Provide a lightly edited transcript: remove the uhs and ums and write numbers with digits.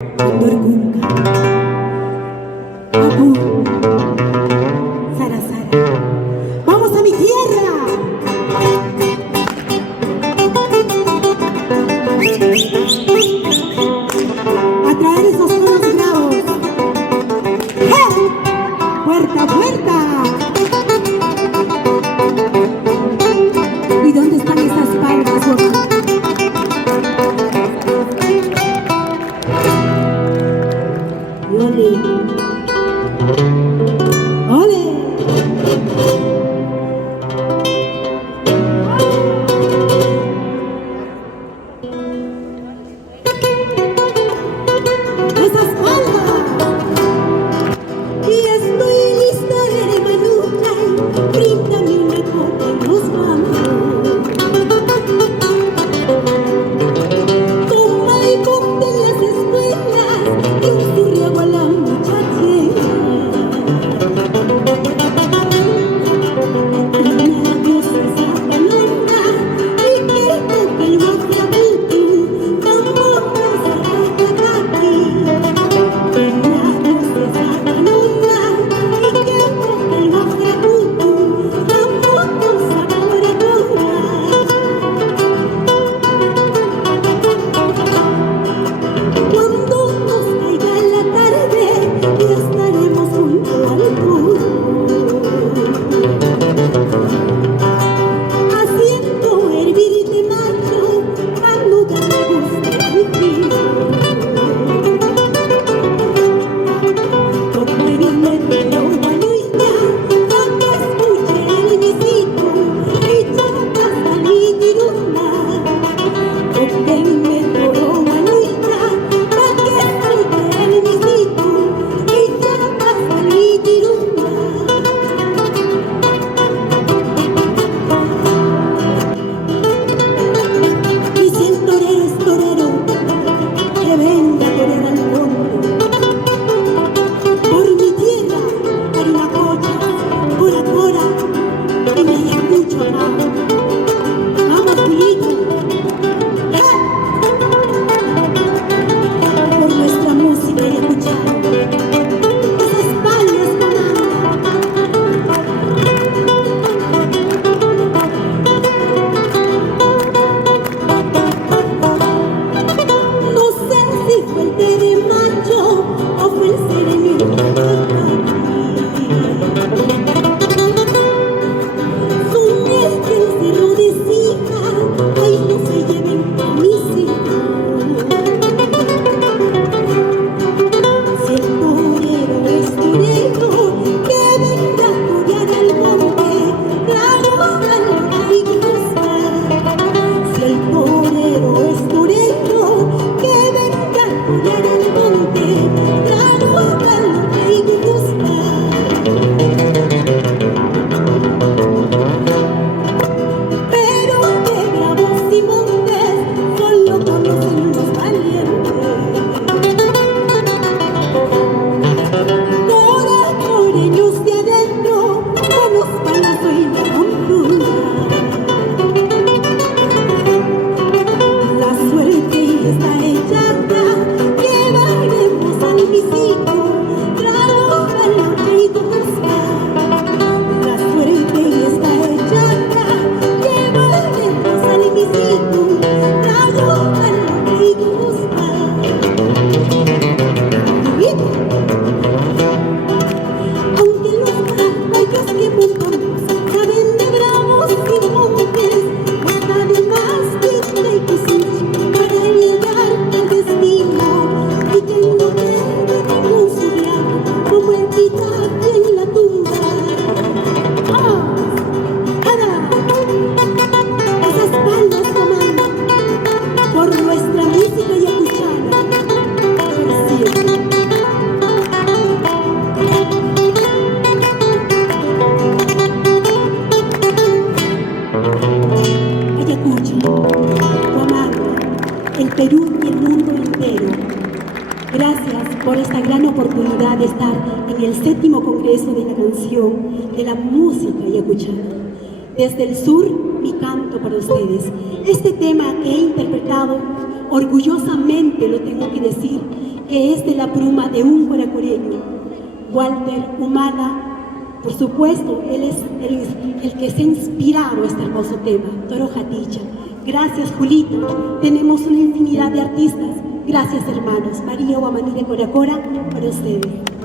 Condorcunca, Abu, Sara Sara, ¡vamos a mi tierra! A traer esos tonos bravos. ¡Ja! ¡Puerta, puerta! ¿Y dónde están esas palmas, Juan? ¡Ole! ¡Ole! ¡Esas palmas! Y estoy lista, hermanuca, bríndame una copa en los bancos. Toma y ponte en las escuelas y un surriago a la muchachera. Una diosa sacanona y que toque el guajiabutu, vamos a aquí. Una diosa sacanona y que toque el guajiabutu, vamos a Cuando nos caiga la tarde, ya estaremos junto al fuego, haciendo hervir de macho, canuda me gusta el frío. Toque bien pero manuita, pa' que escuche el misito, y chapas al mitiruma. Toquenme toro manuita, pa' que escuche el misito, y chapas al mitiruma. Y si el torero es torero, que venga a torear al monte. Por mi tierra, Parinacocha, Cora Cora, y me escucho acá. Vamos, Julito. Por nuestra música y escuchar esas palmas comanda. No sé si fue el té de macho o fue el serenito. Soñé que el cerro decía, ay, no se lleven a mis hijos. Si el torero es torero, que venga a torear al monte, claro, al rey gusta. Si el torero es torero, que venga a torear al monte, claro, al rey gusta. Pero de bravos y montes solo conocen los valientes. Coreños de adentro, manos palazo y la montura. La suerte está echada, llevaremos al misito, trago al rey busca. La suerte está echada, llevaremos al misito, trago al rey busca. Aunque los caballos que montamos saben de bravos y montes, no está de más que hay que sentir para llegar al destino, y que no quede ningún surriago como el pitaje en la tumba. ¡Vamos! ¡Ara! Esas palmas comandan por nuestra música yacuchana. Por siempre. Ayacucho, Huamanga, el Perú y el mundo entero. Gracias por esta gran oportunidad de estar en el 7º Congreso de la Canción de la Música Yacuchana. Desde el sur, mi canto para ustedes. Este tema que he interpretado, orgullosamente lo tengo que decir, que es de la pluma de un coracoreño, Walter Humala. Por supuesto, él es el que se ha inspirado este hermoso tema, Toro Jaticha. Gracias, Julito. Tenemos una infinidad de artistas. Gracias, hermanos. María Guamaní de Coracora, para ustedes.